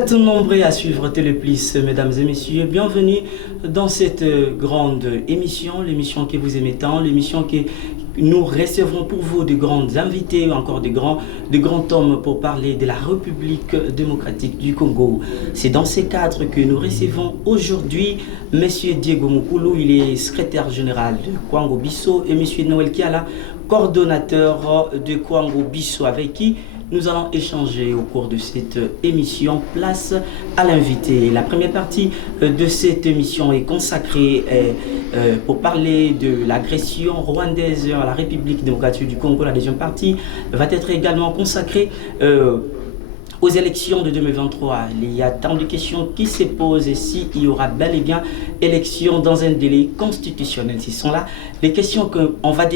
êtes nombreux à suivre Téléplus, mesdames et messieurs. Bienvenue dans cette grande émission, l'émission que vous aimez tant, l'émission que nous recevrons pour vous de grands invités, ou encore de grands hommes pour parler de la République démocratique du Congo. C'est dans ces cadres que nous recevons aujourd'hui M. Diego Mukulu, il est secrétaire général de Kwango Bisso, et M. Noël Kiala, coordonnateur de Kwango Bisso, avec qui nous allons échanger au cours de cette émission. Place à l'invité. La première partie de cette émission est consacrée pour parler de l'agression rwandaise à la République démocratique du Congo. La deuxième partie va être également consacrée aux élections de 2023. Il y a tant de questions qui se posent et s'il y aura bel et bien élections dans un délai constitutionnel. Ce sont là les questions qu'on va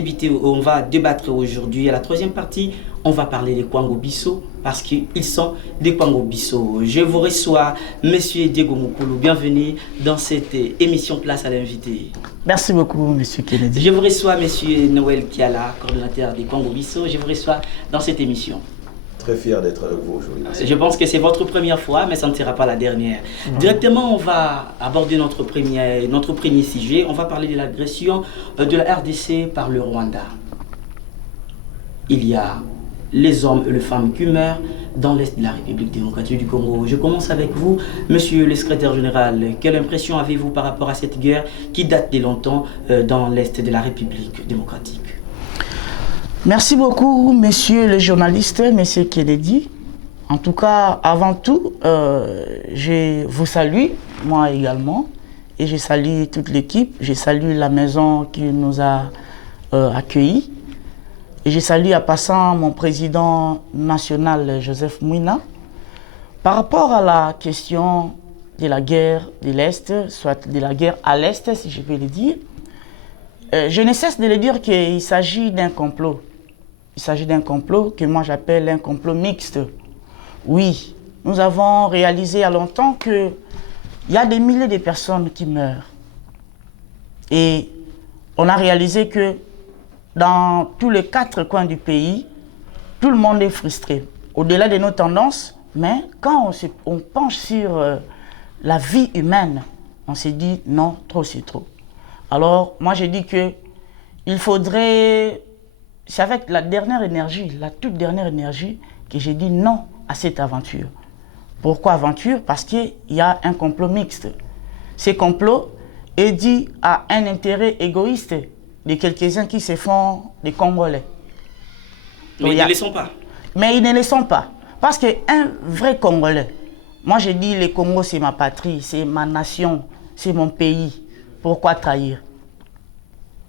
débattre aujourd'hui. À la troisième partie, on va parler des Kwango Bisso parce qu'ils sont des Kwango Bisso. Je vous reçois, Monsieur Diego Mukulu. Bienvenue dans cette émission Place à l'invité. Merci beaucoup, Monsieur Kennedy. Je vous reçois, Monsieur Noël Kiala, coordonnateur des Kwango Bisso. Je vous reçois dans cette émission. Très fier d'être avec vous aujourd'hui. Je pense que c'est votre première fois, mais ça ne sera pas la dernière. Directement, on va aborder notre premier sujet. On va parler de l'agression de la RDC par le Rwanda. Il y a les hommes et les femmes qui meurent dans l'Est de la République démocratique du Congo. Je commence avec vous, Monsieur le secrétaire général. Quelle impression avez-vous par rapport à cette guerre qui date de longtemps dans l'Est de la République démocratique? Merci beaucoup, monsieur le journaliste, monsieur Kennedy. En tout cas, avant tout, je vous salue, moi également, et je salue toute l'équipe. Je salue la maison qui nous a accueillis. Et je salue à passant mon président national, Joseph Mouina. Par rapport à la question de la guerre de l'Est, soit de la guerre à l'Est, si je peux le dire, je ne cesse de le dire qu'il s'agit d'un complot. Il s'agit d'un complot que moi j'appelle un complot mixte. Oui, nous avons réalisé il y a longtemps qu'il y a des milliers de personnes qui meurent. Et on a réalisé que dans tous les 4 coins du pays, tout le monde est frustré. Au-delà de nos tendances, mais quand on penche sur la vie humaine, on s'est dit non, trop c'est trop. Alors moi j'ai dit que il faudrait... C'est avec la dernière énergie, la toute dernière énergie, que j'ai dit non à cette aventure. Pourquoi aventure? Parce qu'il y a un complot mixte. Ce complot est dû à un intérêt égoïste de quelques-uns qui se font des Congolais. Mais ils ne le sont pas. Mais ils ne le sont pas. Parce qu'un vrai Congolais, moi je dis le Congo c'est ma patrie, c'est ma nation, c'est mon pays. Pourquoi trahir?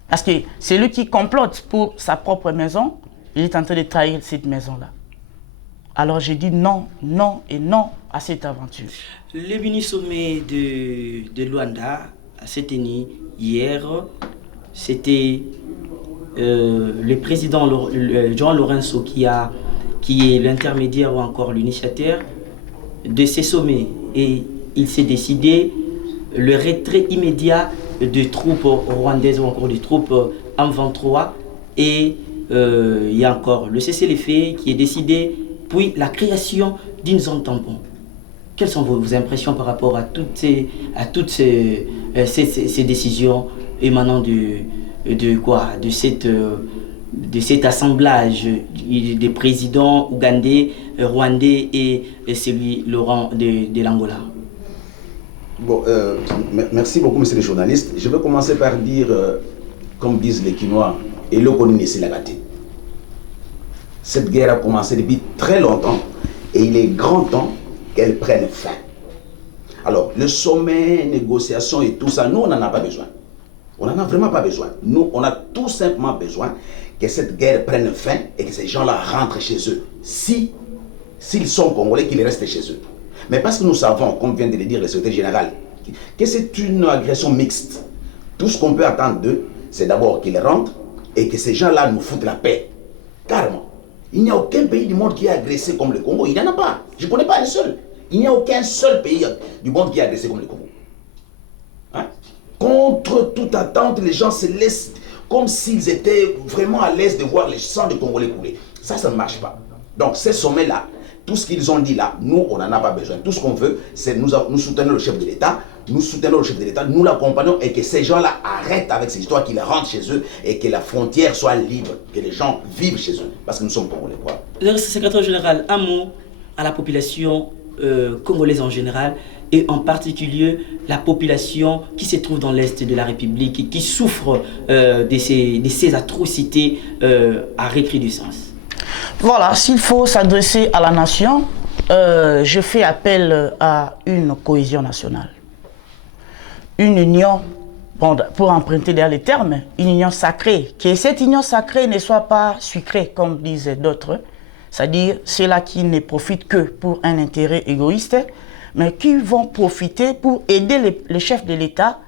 Parce que celui qui complote pour sa propre maison, il est en train de trahir cette maison-là. Alors j'ai dit non, non et non à cette aventure. Le mini-sommet de Luanda s'est tenu hier. C'était le président João Lourenço qui est l'intermédiaire ou encore l'initiateur de ces sommets. Et il s'est décidé le retrait immédiat de troupes rwandaises ou encore des troupes M23 et il y a encore le cessez-le-feu qui est décidé, puis la création d'une zone tampon. Quelles sont vos impressions par rapport à toutes ces décisions émanant de cet assemblage des présidents ougandais, rwandais et celui Laurent de l'Angola? Bon, merci beaucoup, monsieur le journaliste. Je vais commencer par dire, comme disent les Quinois, et le Konine c'est la gâté. Cette guerre a commencé depuis très longtemps et il est grand temps qu'elle prenne fin. Alors, le sommet, négociation et tout ça, nous, on n'en a pas besoin. On n'en a vraiment pas besoin. Nous, on a tout simplement besoin que cette guerre prenne fin et que ces gens-là rentrent chez eux. S'ils sont congolais, qu'ils restent chez eux. Mais parce que nous savons, comme vient de le dire le secrétaire général, que c'est une agression mixte. Tout ce qu'on peut attendre d'eux, c'est d'abord qu'ils rentrent et que ces gens-là nous foutent la paix. Carrément. Il n'y a aucun pays du monde qui est agressé comme le Congo. Il n'y en a pas. Je ne connais pas un seul. Il n'y a aucun seul pays du monde qui est agressé comme le Congo. Hein? Contre toute attente, les gens se laissent comme s'ils étaient vraiment à l'aise de voir les sangs de Congolais couler. Ça ne marche pas. Donc, ces sommets-là, Tout ce qu'ils ont dit là, nous, on n'en a pas besoin. Tout ce qu'on veut, c'est nous soutenons le chef de l'État, nous l'accompagnons et que ces gens-là arrêtent avec ces histoires, qu'ils rentrent chez eux et que la frontière soit libre, que les gens vivent chez eux. Parce que nous sommes congolais, quoi. Le secrétaire général, un mot à la population congolaise en général et en particulier la population qui se trouve dans l'Est de la République et qui souffre de ces atrocités à recrudescence. Voilà, s'il faut s'adresser à la nation, je fais appel à une cohésion nationale. Une union, bon, pour emprunter derrière les termes, une union sacrée. Que cette union sacrée ne soit pas sucrée, comme disent d'autres. C'est-à-dire ceux-là qui ne profitent que pour un intérêt égoïste, mais qui vont profiter pour aider les chefs de l'État,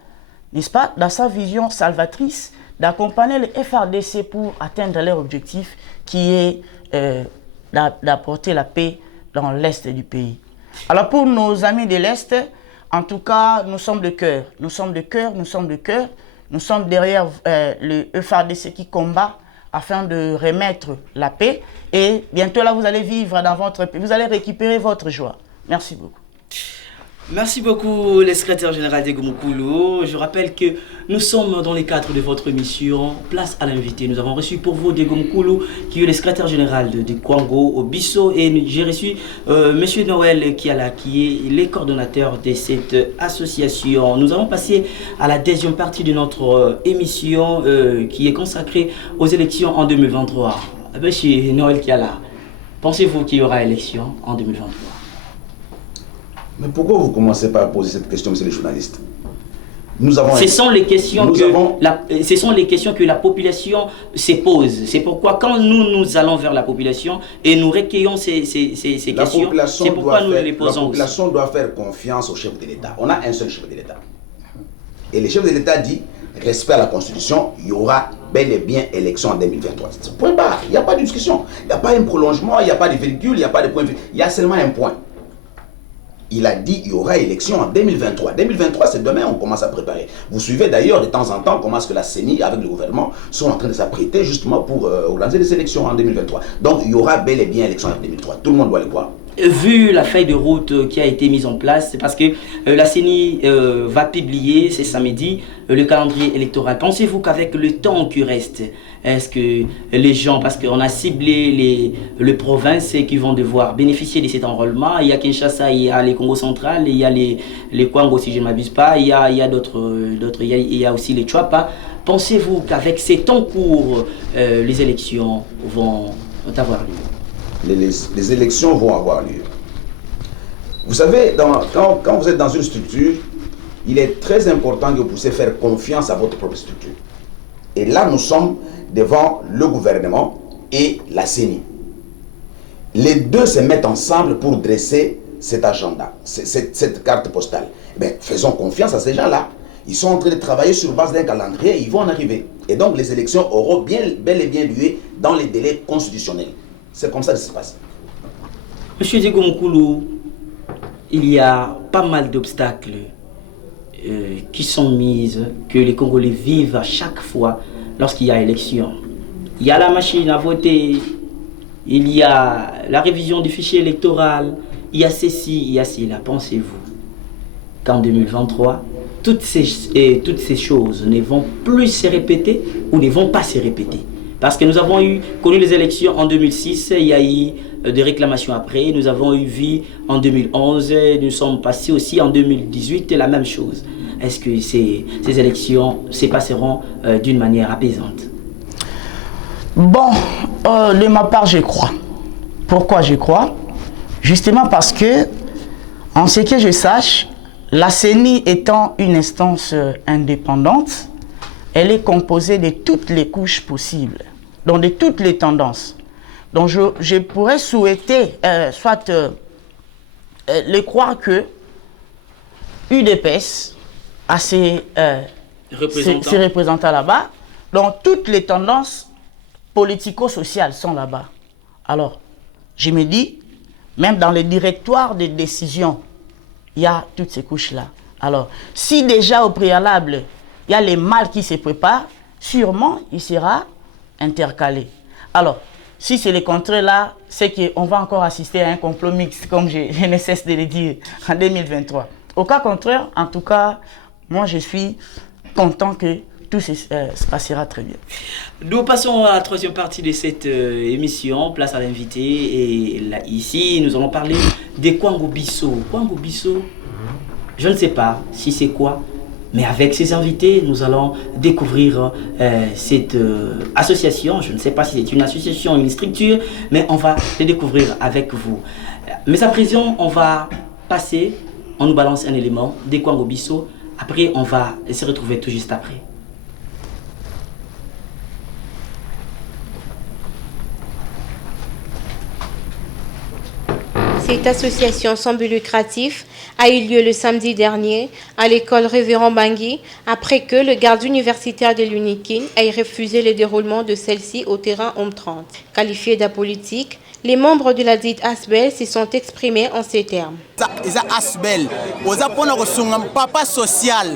n'est-ce pas, dans sa vision salvatrice, d'accompagner les FARDC pour atteindre leur objectif qui est d'apporter la paix dans l'Est du pays. Alors pour nos amis de l'Est, en tout cas, nous sommes de cœur. Nous sommes de cœur, nous sommes de cœur. Nous sommes derrière le FARDC qui combat afin de remettre la paix. Et bientôt là, vous allez vivre dans votre paix. Vous allez récupérer votre joie. Merci beaucoup. Merci beaucoup, le secrétaire général Diego Mukulu. Je rappelle que nous sommes dans le cadre de votre émission Place à l'invité. Nous avons reçu pour vous Diego Mukulu, qui est le secrétaire général de Kwango au Bisso, et j'ai reçu Monsieur Noël Kiala, qui est le coordonnateur de cette association. Nous allons passer à la deuxième partie de notre émission qui est consacrée aux élections en 2023. Monsieur Noël Kiala, pensez-vous qu'il y aura élection en 2023? Mais pourquoi vous commencez par poser cette question, monsieur le journaliste? Ce sont les questions que la population se pose. C'est pourquoi quand nous allons vers la population et nous recueillons ces questions, c'est pourquoi nous les posons. La population doit faire confiance au chef de l'État. On a un seul chef de l'État. Et le chef de l'État dit, respect à la Constitution, il y aura bel et bien élection en 2023. Point barre, il n'y a pas de discussion. Il n'y a pas un prolongement, il n'y a pas de virgule, il n'y a pas de point. Il y a seulement un point. Il a dit qu'il y aura élection en 2023. 2023, c'est demain, on commence à préparer. Vous suivez d'ailleurs de temps en temps comment est-ce que la CENI, avec le gouvernement, sont en train de s'apprêter justement pour organiser des élections en 2023. Donc, il y aura bel et bien élection en 2023. Tout le monde doit le voir. Vu la feuille de route qui a été mise en place, c'est parce que la CENI va publier, c'est samedi, le calendrier électoral. Pensez-vous qu'avec le temps qui reste, est-ce que les gens, parce qu'on a ciblé les provinces qui vont devoir bénéficier de cet enrôlement, il y a Kinshasa, il y a les Congo central, il y a les Kwango si je ne m'abuse pas, il y a d'autres, il y a aussi les Chouapa. Pensez-vous qu'avec ces temps courts, les élections vont avoir lieu? Les élections vont avoir lieu. Vous savez, quand vous êtes dans une structure, il est très important que vous puissiez faire confiance à votre propre structure. Et là, nous sommes devant le gouvernement et la CENI. Les deux se mettent ensemble pour dresser cet agenda, cette carte postale. Mais faisons confiance à ces gens-là. Ils sont en train de travailler sur base d'un calendrier et ils vont en arriver. Et donc, les élections auront bel et bien lieu dans les délais constitutionnels. C'est comme ça que ça se passe. Monsieur Diego Mukulu, il y a pas mal d'obstacles qui sont mis, que les Congolais vivent à chaque fois lorsqu'il y a élection. Il y a la machine à voter, il y a la révision du fichier électoral, il y a ceci, il y a cela. Pensez-vous qu'en 2023, toutes ces choses ne vont plus se répéter ou ne vont pas se répéter? Parce que nous avons connu les élections en 2006, il y a eu des réclamations après, nous avons vu en 2011, nous sommes passés aussi en 2018, la même chose. Est-ce que ces élections se passeront d'une manière apaisante? Bon, de ma part, je crois. Pourquoi je crois? Justement parce que, en ce que je sache, la CENI étant une instance indépendante, elle est composée de toutes les couches possibles, donc de toutes les tendances. Donc je pourrais souhaiter, le croire que UDPS a ses représentants là-bas, donc toutes les tendances politico-sociales sont là-bas. Alors, je me dis, même dans les directoires de décision, il y a toutes ces couches-là. Alors, si déjà au préalable, il y a les mâles qui se préparent, sûrement il sera intercalé. Alors, Si c'est le contraire là, c'est qu'on va encore assister à un complot mixte, comme je ne cesse de le dire, en 2023. Au cas contraire, en tout cas, moi je suis content que tout se passera très bien. Nous passons à la troisième partie de cette émission, place à l'invité. Et là, ici, nous allons parler des Kwango Bisso. Kwango Bisso, je ne sais pas si c'est quoi, mais avec ces invités, nous allons découvrir cette association. Je ne sais pas si c'est une association, une structure, mais on va le découvrir avec vous. Mais à présent, on va passer, on nous balance un élément des Kwango Bisso. Après, on va se retrouver tout juste après. Cette association sans but lucratif a eu lieu le samedi dernier à l'école Révérend Bangui après que le garde universitaire de l'UNIKIN ait refusé le déroulement de celle-ci au terrain Homme 30. Qualifiés d'apolitique, les membres de la dite ASBEL se sont exprimés en ces termes. ASBEL, papa social,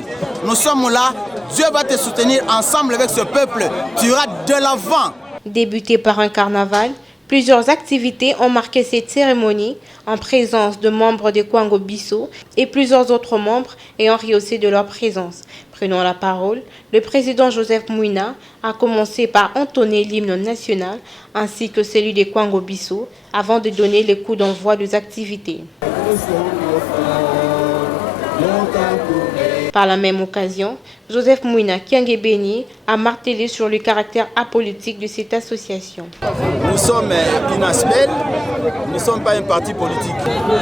nous sommes là, Dieu va te soutenir ensemble avec ce peuple, tu iras de l'avant. Débuté par un carnaval, plusieurs activités ont marqué cette cérémonie en présence de membres de Kwango Bisso et plusieurs autres membres ayant rehaussé de leur présence. Prenant la parole, le président Joseph Mouina a commencé par entonner l'hymne national ainsi que celui de Kwango Bisso avant de donner le coup d'envoi des activités. Par la même occasion, Joseph Mouina Kiangebeni a martelé sur le caractère apolitique de cette association. Nous sommes une ASBEL, nous ne sommes pas un parti politique.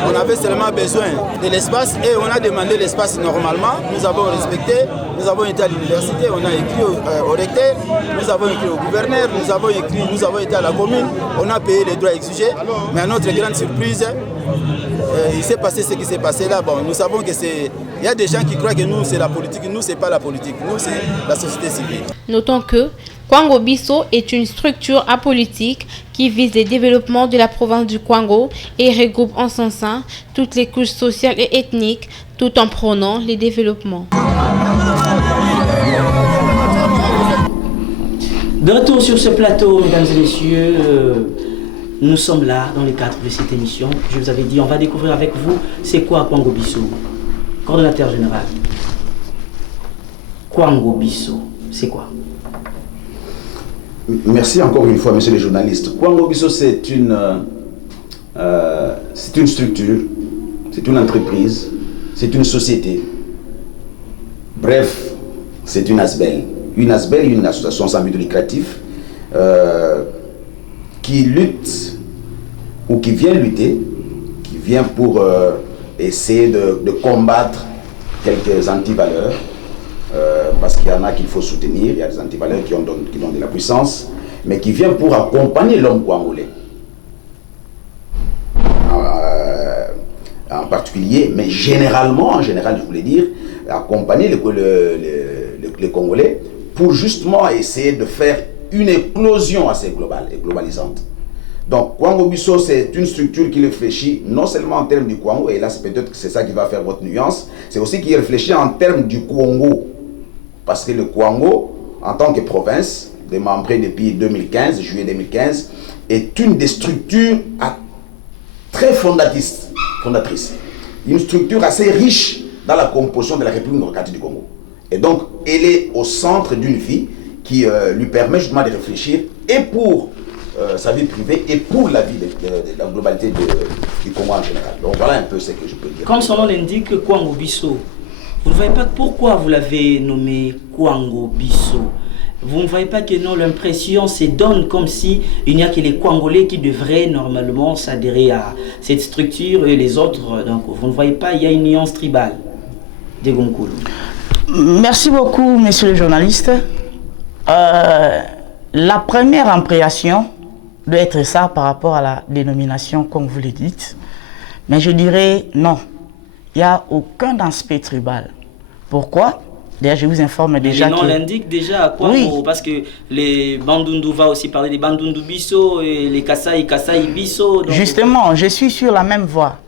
On avait seulement besoin de l'espace et on a demandé l'espace normalement. Nous avons respecté, nous avons été à l'université, on a écrit au recteur, nous avons écrit au gouverneur, nous avons été à la commune, on a payé les droits exigés. Mais à notre grande surprise, il s'est passé ce qui s'est passé là. Bon, nous savons que il y a des gens qui croient que nous c'est la politique, nous c'est pas la politique, nous c'est la société civile. Notons que Kwango Bisso est une structure apolitique qui vise le développement de la province du Kwango et regroupe en son sein toutes les couches sociales et ethniques tout en prônant les développements. De retour sur ce plateau, mesdames et messieurs, nous sommes là dans le cadre de cette émission. Je vous avais dit, on va découvrir avec vous c'est quoi Kwango Bisso. Coordonnateur général. Kwango Bisso, c'est quoi? Merci encore une fois, monsieur le journaliste. Kwango Bisso, c'est une structure, c'est une entreprise, c'est une société. Bref, c'est une ASBEL. Une ASBEL, une association sans but lucratif, qui lutte ou qui vient lutter, qui vient pour essayer de combattre quelques antivaleurs, parce qu'il y en a qu'il faut soutenir, il y a des antivaleurs qui ont de la puissance, mais qui vient pour accompagner l'homme congolais. En particulier, mais généralement, en général, je voulais dire, accompagner les Congolais pour justement essayer de faire une éclosion assez globale et globalisante. Donc, Kwango Bisso, c'est une structure qui réfléchit non seulement en termes du Kwango, et là, c'est peut-être que c'est ça qui va faire votre nuance, c'est aussi qui réfléchit en termes du Congo. Parce que le Kwango, en tant que province, démembrée depuis 2015, juillet 2015, est une des structures très fondatrice. Une structure assez riche dans la composition de la République démocratique du Congo. Et donc, elle est au centre d'une vie qui lui permet justement de réfléchir et pour sa vie privée et pour la vie de la globalité du Congo en général. Donc voilà un peu ce que je peux dire. Comme son nom l'indique, Kwango Bisso, vous ne voyez pas pourquoi vous l'avez nommé Kwango Bisso. Vous ne voyez pas que non, l'impression se donne comme si il n'y a que les Congolais qui devraient normalement s'adhérer à cette structure et les autres. Donc vous ne voyez pas, il y a une nuance tribale. Degomkoulou. Merci beaucoup, monsieur le journaliste. La première impression doit être ça par rapport à la dénomination, comme vous le dites. Mais je dirais non. Il n'y a aucun aspect tribal. Pourquoi? D'ailleurs, je vous informe déjà que... Le nom l'indique déjà à quoi? Oui. Parce que les Bandundu va aussi parler des Bandundu Bisso et les Kasai Bisso. Donc... Justement, je suis sur la même voie.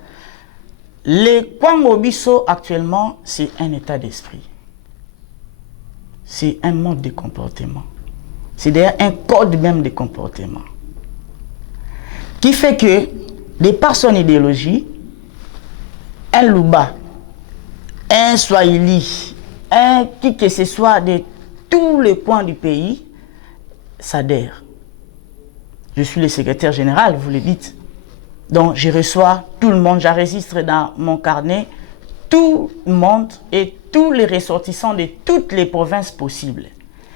Les Kwango Bisso actuellement, c'est un état d'esprit. C'est un mode de comportement. C'est d'ailleurs un code même de comportement. qui fait que, de par son idéologie, un Luba, un Swahili, un qui que ce soit de tous les coins du pays, s'adhère. Je suis le secrétaire général, vous le dites. Donc, je reçois tout le monde, j'enregistre dans mon carnet tout le monde et tous les ressortissants de toutes les provinces possibles.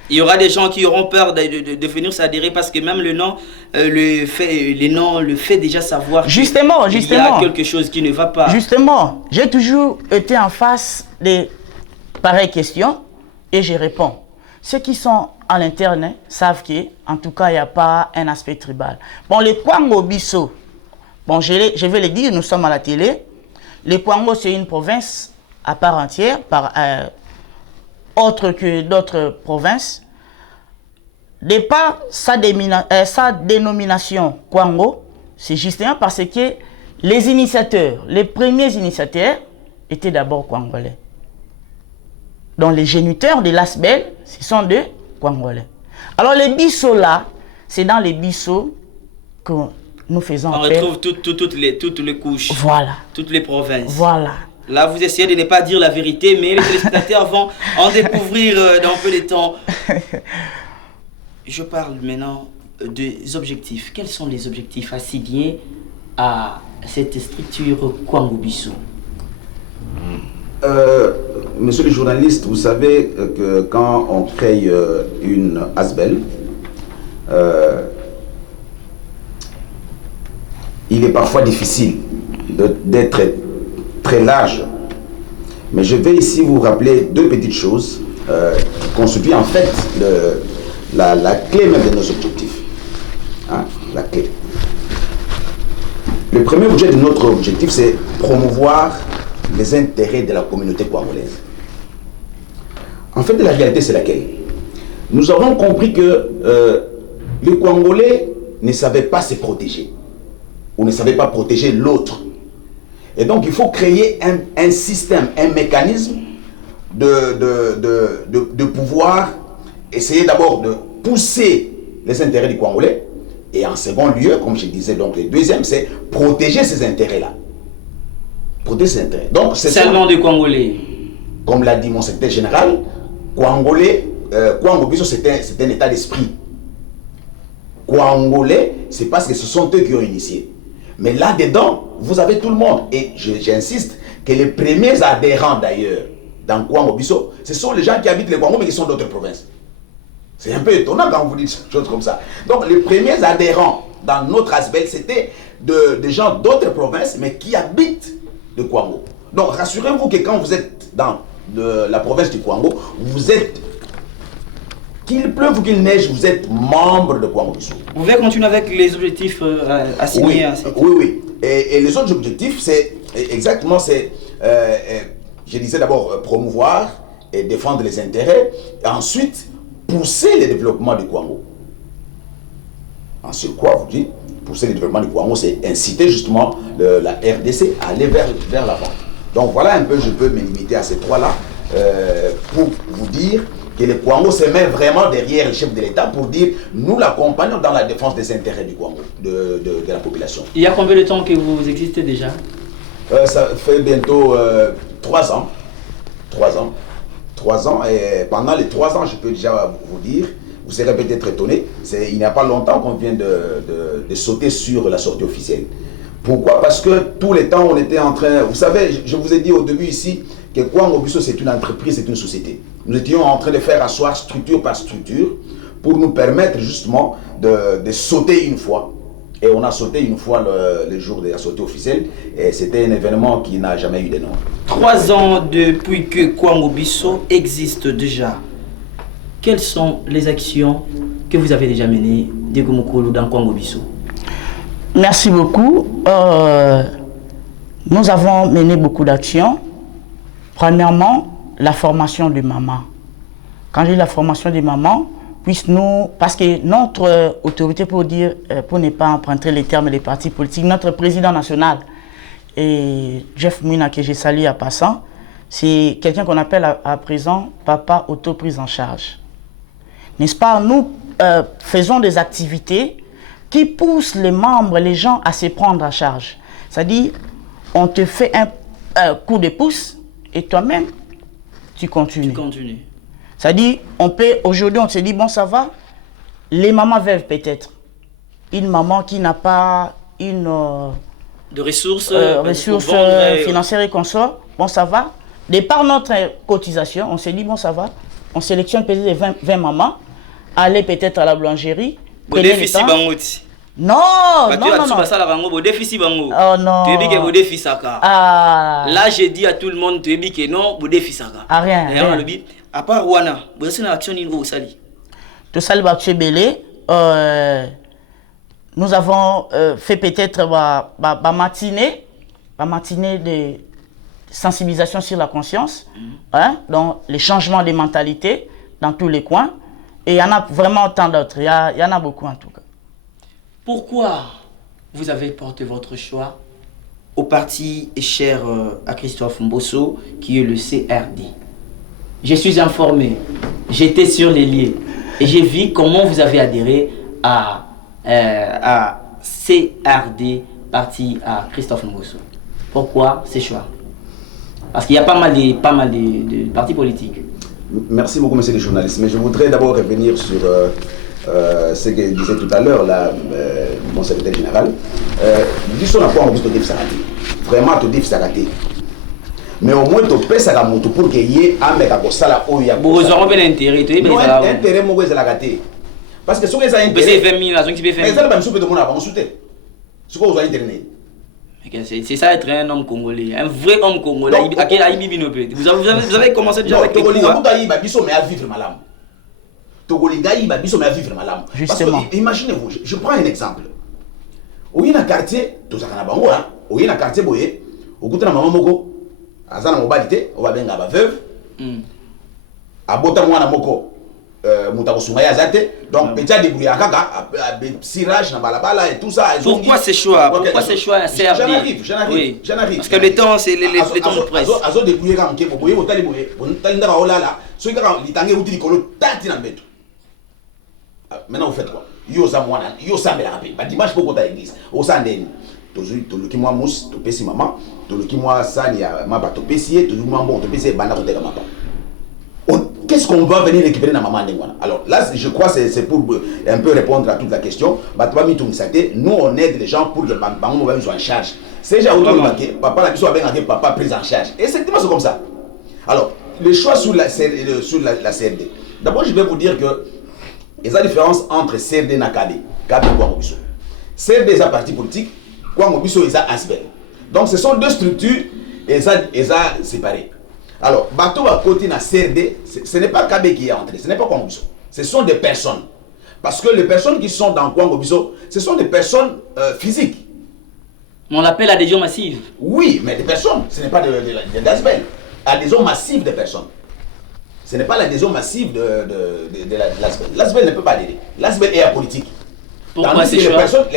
Il y aura des gens qui auront peur de venir s'adhérer parce que même le nom, le fait déjà savoir justement, qu'il y a quelque chose qui ne va pas. Justement, j'ai toujours été en face de pareilles questions et je réponds. Ceux qui sont à l'interne savent qu'en tout cas, il n'y a pas un aspect tribal. Bon, les Kwango Bisso, bon, je vais le dire, nous sommes à la télé. Les Kwango, c'est une province à part entière, autre que d'autres provinces. De par sa dénomination Kwango, c'est justement parce que les initiateurs, les premiers initiateurs, étaient d'abord Kwangolais. Donc les géniteurs de l'Asbel, ce sont des Kwangolais. Alors les Bisso là, c'est dans les Bisso que nous faisons appel. On retrouve toutes les couches. Voilà. Toutes les provinces. Voilà. Là, vous essayez de ne pas dire la vérité, mais les téléspectateurs vont en découvrir dans un peu de temps. Je parle maintenant des objectifs. Quels sont les objectifs assignés à cette structure Kwango Bisso? Monsieur le journaliste, vous savez que quand on crée une ASBEL, il est parfois difficile d'être très large. Mais je vais ici vous rappeler deux petites choses qui constituent en fait la clé même de nos objectifs. Hein, la clé. Le premier objet de notre objectif, c'est promouvoir les intérêts de la communauté congolaise. En fait, la réalité, c'est laquelle? Nous avons compris que les Congolais ne savaient pas se protéger, ou ne savaient pas protéger l'autre. Et donc, il faut créer un système, un mécanisme de pouvoir essayer d'abord de pousser les intérêts du Congolais, et en second lieu, comme je disais, donc le deuxième, c'est protéger ces intérêts-là. Protéger ces intérêts. Donc, c'est seulement des Congolais. Comme l'a dit mon secrétaire général, Congolais, Kwango Bisso, c'est un état d'esprit. Congolais, c'est parce que ce sont eux qui ont initié. Mais là-dedans, vous avez tout le monde. Et j'insiste que les premiers adhérents d'ailleurs dans Kwango Bisso, ce sont les gens qui habitent les Kwango mais qui sont d'autres provinces. C'est un peu étonnant quand vous dites des choses comme ça. Donc les premiers adhérents dans notre ASBEL, c'était des gens d'autres provinces mais qui habitent le Kwango. Donc rassurez-vous que quand vous êtes dans la province du Kwango, vous êtes, qu'il pleuve ou qu'il neige, vous êtes membre de Kwango Bisso. Vous pouvez continuer avec les objectifs assignés à cette... Oui. Et les autres objectifs, c'est exactement, je disais d'abord promouvoir et défendre les intérêts, et ensuite pousser le développement du Kwango. Ensuite quoi, vous dites, pousser le développement du Kwango, c'est inciter justement la RDC à aller vers l'avant. Donc voilà un peu, je peux me limiter à ces trois-là pour vous dire que le Kwango se met vraiment derrière le chef de l'État pour dire nous l'accompagnons dans la défense des intérêts du Kwango, de la population. Il y a combien de temps que vous existez déjà? Ça fait bientôt 3 ans. 3 ans, et pendant les 3 ans, je peux déjà vous dire, vous serez peut-être étonné, il n'y a pas longtemps qu'on vient de sauter sur la sortie officielle. Pourquoi? Parce que tout le temps, on était en train... Vous savez, je vous ai dit au début ici que Kwango Bisso, c'est une entreprise, c'est une société. Nous étions en train de faire asseoir structure par structure pour nous permettre justement de sauter une fois. Et on a sauté une fois le jour de la sortie officielle. Et c'était un événement qui n'a jamais eu de nom. 3 ans depuis que Kwango Bisso existe déjà. Quelles sont les actions que vous avez déjà menées de Gomokolo dans Kwango Bisso? Merci beaucoup. Nous avons mené beaucoup d'actions. Premièrement, la formation des mamans. Quand j'ai la formation des mamans, parce que notre autorité, pour ne pas emprunter les termes des partis politiques, notre président national, et Jeff Mouina, que j'ai salué à passant, c'est quelqu'un qu'on appelle à présent papa auto-prise en charge. N'est-ce pas? Nous faisons des activités qui pousse les membres, les gens à se prendre en charge. C'est-à-dire, on te fait un coup de pouce et toi-même, tu continues. C'est-à-dire, aujourd'hui, on se dit, bon, ça va. Les mamans veuves, peut-être. Une maman qui n'a pas une... de ressources, financières et consorts, bon, ça va. De par notre cotisation, on s'est dit, bon, ça va. On sélectionne peut-être 20 mamans, aller peut-être à la boulangerie. Non, non. Oh non. Là, j'ai dit à tout le monde, que non, rien. À part Wana, vous avez une action au Sali. Tout ça, nous avons fait peut-être ma matinée de sensibilisation sur la conscience, hein, donc les changements de mentalité dans tous les coins. Et il y en a vraiment tant d'autres, il y en a beaucoup en tout cas. Pourquoi vous avez porté votre choix au parti cher à Christophe Mbosso, qui est le CRD? Je suis informé, j'étais sur les lieux et j'ai vu comment vous avez adhéré à CRD, parti à Christophe Mbosso. Pourquoi ces choix? Parce qu'il y a pas mal de partis politiques. Merci beaucoup, monsieur le journaliste. Mais je voudrais d'abord revenir sur ce que disait tout à l'heure mon secrétaire général. Disons à quoi on veut te vraiment te dire mais au moins tu peux ça pour que y ait un mec à ça où il y a vous aurez un intérêt, non intérêt moi c'est la gâté parce que ce que ça intérêt 20 000 mais ça même soupe de mon avant souter ce que vous avez internet. C'est ça être un homme congolais, un vrai homme congolais. Vous avez commencé déjà avec les coups. Justement. Imaginez-vous, je prends un exemple. Au y a un quartier, tout ça au y a un quartier boyé, au côté de maman moko, à Zana mobilité, on va bien à veuve. À Botamwana moko, Moutabosumaya Zate, donc déjà débrouillé à Kaka, cirage, Nabalabala et tout ça. Pourquoi ces choix? Pourquoi ces choix à CRD? J'en arrive. Parce que le temps, c'est les temps de presse. Azo débrouillé quand on boye, on t'a débrouillé, on t'a dit là, ceux qui ont l'itangé ou dit qu'on t'a dit. Maintenant, vous faites quoi? Yo Zamwana, yo Samela rapide. Bah dimanche pour côté l'église. Au Sandeni. Tout qui moi mousse, tout pesi maman, tout qui moi sania, ma pas tout pesier, tout moi bon, tout pesier banda côté maman. Qu'est-ce qu'on va venir récupérer dans maman Ndengwana? Alors là, je crois que c'est pour un peu répondre à toute la question. Nous, on aide les gens pour que maman soit en charge. C'est déjà autour de papa la mission a bien papa prise en charge. Et c'est comme ça. Alors, le choix sur la CRD. D'abord, je vais vous dire que il y a la différence entre CRD et KD. KD et Kwangobiso. CRD est un parti politique, Kwangobiso est un ASBEL. Donc ce sont deux structures et ça séparées. Alors, bateau à côté de CRD, ce n'est pas KD qui est entré, ce n'est pas Kwangobiso. Ce sont des personnes. Parce que les personnes qui sont dans Kwangobiso, ce sont des personnes physiques. On l'appelle adhésion massive. Oui, mais des personnes, ce n'est pas de l'ASBEL. Adhésion massive des personnes. Ce n'est pas l'adhésion massive de l'ASBEL. L'ASBEL ne peut pas adhérer. L'ASBEL est apolitique. Pourquoi c'est les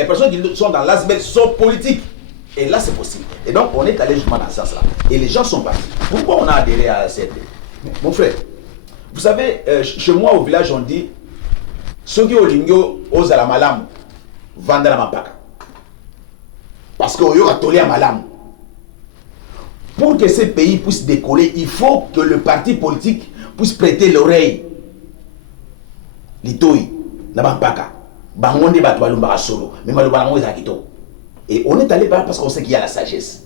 personnes qui sont dans l'ASBEL sont politiques. Et là, c'est possible. Et donc, on est allé justement dans ce sens-là. Et les gens sont partis. Pourquoi on a adhéré à la CRD? Mon frère, vous savez, chez moi au village, on dit ceux qui ont l'ingio aux alamalam vendent la mapaka. Parce qu'on y a tolé à malam. Pour que ces pays puissent décoller, il faut que le parti politique puisse prêter l'oreille. Litoi, Nabampaka, Bangonde Batoualumba solo, mais Maloubalango est Akito. Et on est allé là parce qu'on sait qu'il y a la sagesse.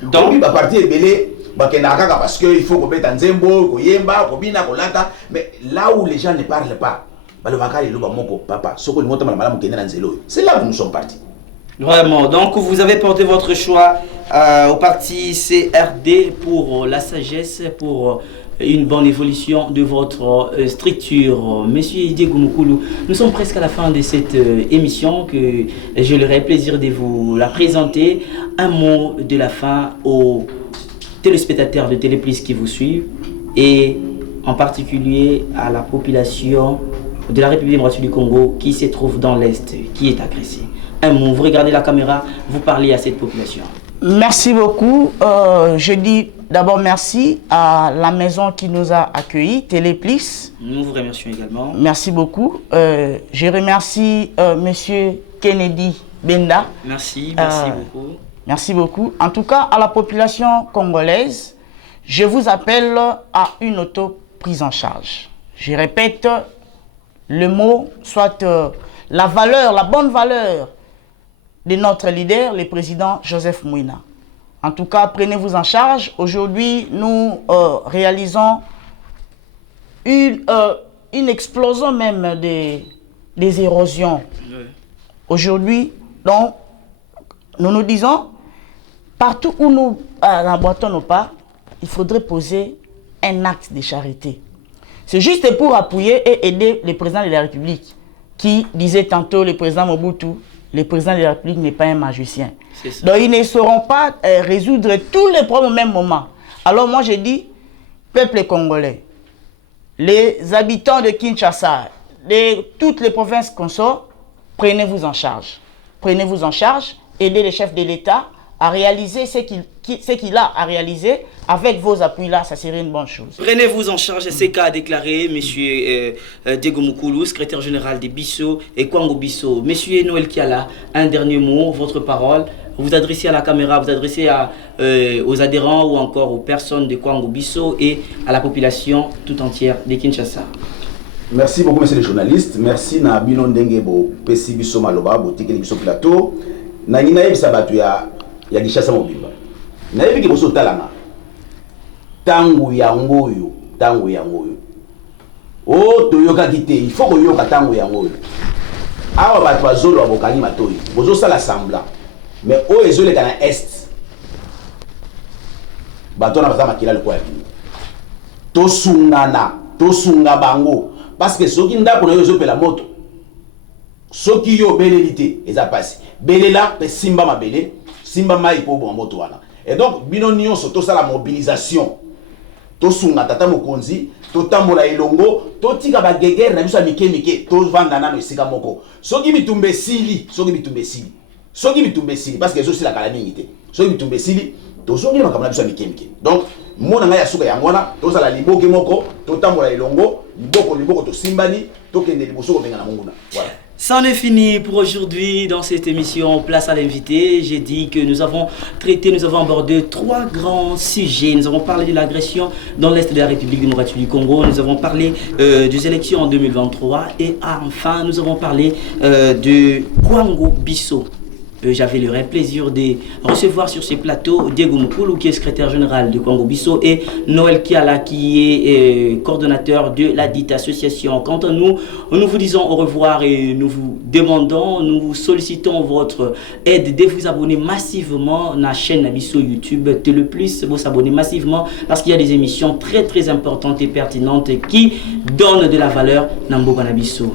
Donc, le parti est belé, parce qu'il faut qu'on mette en Zembo, qu'on yemba, qu'on bina, qu'on lata. Mais là où les gens ne parlent pas, c'est là où nous sommes partis. Vraiment, donc vous avez porté votre choix au parti CRD pour la sagesse, pour une bonne évolution de votre structure. Monsieur Diego Moukoulou, nous sommes presque à la fin de cette émission que je l'aurai plaisir de vous la présenter. Un mot de la fin aux téléspectateurs de Téléplus qui vous suivent et en particulier à la population de la République démocratique du Congo qui se trouve dans l'Est, qui est agressée. Un mot, vous regardez la caméra, vous parlez à cette population. Merci beaucoup. Je dis d'abord merci à la maison qui nous a accueillis, Téléplus. Nous vous remercions également. Merci beaucoup. Je remercie monsieur Kennedy Benda. Merci beaucoup. Merci beaucoup. En tout cas, à la population congolaise, je vous appelle à une auto-prise en charge. Je répète le mot, soit la valeur, la bonne valeur de notre leader, le président Joseph Mouina. En tout cas, prenez-vous en charge. Aujourd'hui, nous réalisons une explosion même des érosions. Oui. Aujourd'hui, donc, nous nous disons, partout où nous emboîtons nos pas, il faudrait poser un acte de charité. C'est juste pour appuyer et aider le président de la République, qui disait tantôt, le président Mobutu, le président de la République n'est pas un magicien. Donc ils ne sauront pas résoudre tous les problèmes au même moment. Alors moi je dis, peuple congolais, les habitants de Kinshasa, de toutes les provinces consorts, prenez-vous en charge. Prenez-vous en charge, aidez les chefs de l'État à réaliser ce qu'il a à réaliser. Avec vos appuis-là, ça serait une bonne chose. Prenez-vous en charge, c'est qu'a déclaré M. Diego Mukulu, secrétaire général des Bissau et Kwango Bissau. Monsieur Noël Kiala, un dernier mot, votre parole. Vous adressez à la caméra, vous adressez aux adhérents ou encore aux personnes de Kwango Bissau et à la population tout entière de Kinshasa. Merci beaucoup, monsieur le journaliste. Merci na bino ndenge bo pesi biso maloba bo tikeli biso plateau. Na ngina yebisa batu ya Kinshasa mobimba. Na yebiki boso talanga. Tangu yango yo. Oh toyoka kite, il faut que yoka tangu yango yo. Awa batu bazolo abokani matoyi. Bozo sala semblant. Mais o ezole kana est. Bato na bazama kila lekwa yakini. Tosunga bango. Parce que soki ndako na yo ezopela moto. Soki yo belelité eza pasi. Belela pe simba mabele, simba mai po bo moto wana. Et donc bino nyonso to sala mobilisation. To sunga tata mokonzi, to tambola elongo, to tika ba gegere na biso mike, to vanda nano esika moko. Soki bitumbe sili parce que zo sila kala mingi te. Soki bitumbe sili, to soki na kamala biso mike. Donc mona nga ya suka yangona, to sala liboke moko, to tambola elongo, liboko to simbani, to kende liboso ko benga na monguna. Voilà. C'en est fini pour aujourd'hui dans cette émission Place à l'invité. J'ai dit que nous avons abordé 3 grands sujets. Nous avons parlé de l'agression dans l'Est de la République démocratique du Congo. Nous avons parlé des élections en 2023. Et enfin, nous avons parlé de Kwango Bissau. J'avais le réel plaisir de recevoir sur ces plateaux Diego Mukulu, qui est secrétaire général de Kwango Bissau, et Noël Kiala, qui est coordonnateur de la dite association. Quant à nous, nous vous disons au revoir et nous vous demandons, nous vous sollicitons votre aide de vous abonner massivement à la chaîne Bissau YouTube. Le plus, vous abonner massivement parce qu'il y a des émissions très très importantes et pertinentes qui donnent de la valeur dans Mbogana Bissau.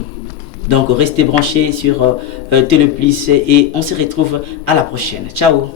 Donc restez branchés sur Téléplus et on se retrouve à la prochaine. Ciao.